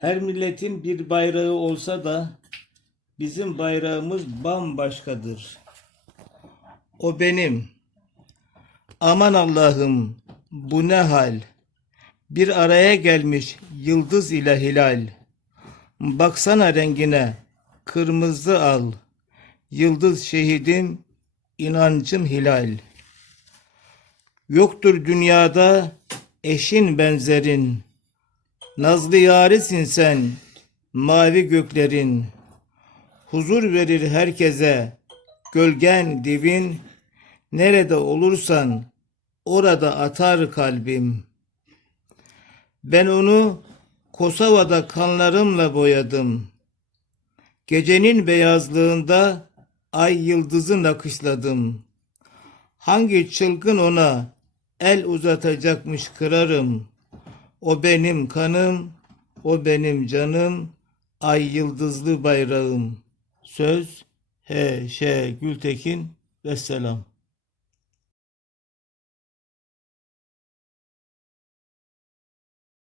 Her milletin bir bayrağı olsa da bizim bayrağımız bambaşkadır. O benim. Aman Allah'ım bu ne hal? Bir araya gelmiş yıldız ile hilal. Baksana rengine kırmızı al. Yıldız şehidim, inancım hilal. Yoktur dünyada eşin benzerin. Nazlı yarisin sen, mavi göklerin. Huzur verir herkese, gölgen divin. Nerede olursan orada atar kalbim. Ben onu Kosova'da kanlarımla boyadım. Gecenin beyazlığında ay yıldızı nakışladım. Hangi çılgın ona el uzatacakmış kırarım. O benim kanım, o benim canım, ay yıldızlı bayrağım. Söz H. Ş. Gültekin ve selam.